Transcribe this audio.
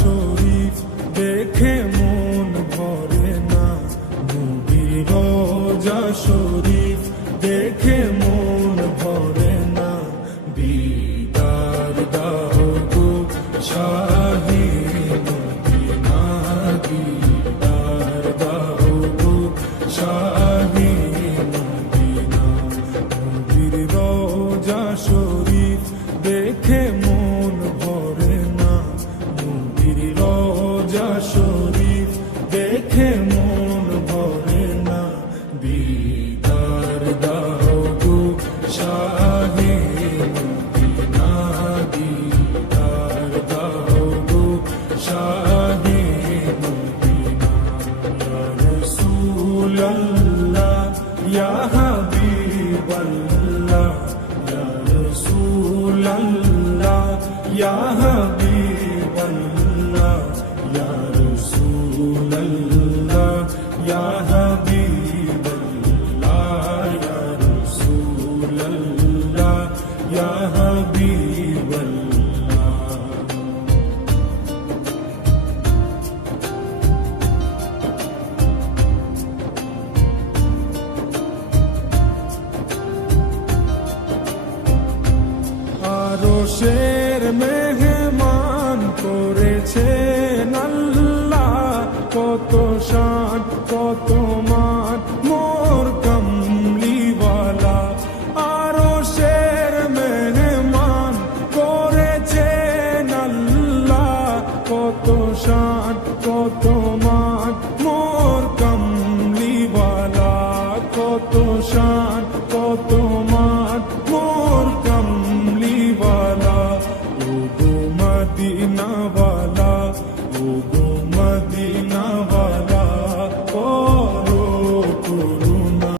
শরীফ দেখে মন ভরে না, নবীর রওজা শরীফ দেখে মন ভরে না। দিদার দাও গো শাহে মদিনা, দিদার দাও গো শাহে মদিনা। নবীর রওজা শরীফ দেখে মন ভরে না, নবীর রওজা শরীফ দেখে মন ভরে না। দিদার দাও গো শাহে মদিনা, দিদার দাও গো শাহে মদিনা। ইয়া রাসূলাল্লাহ ইয়া হাবিবাল্লাহ, ইয়া রাসূলাল্লাহ ইয়া হাবিবাল্লাহ, ইয়া রাসূলাল্লাহ ইয়া হাবিবাল্লাহ, ইয়া রাসূলাল্লাহ ইয়া হাবিবাল্লাহ। আরশের মেহমান করেছেন আল্লাহ, কত শান কত মান মোর কামলিওয়ালা। আরশের মেহমান করেছেন আল্লাহ, কত শান কত মান মোর কামলিওয়ালা, কত শান কত মান মোর কামলিওয়ালা। ও গো মদিনাওয়ালা, ও গো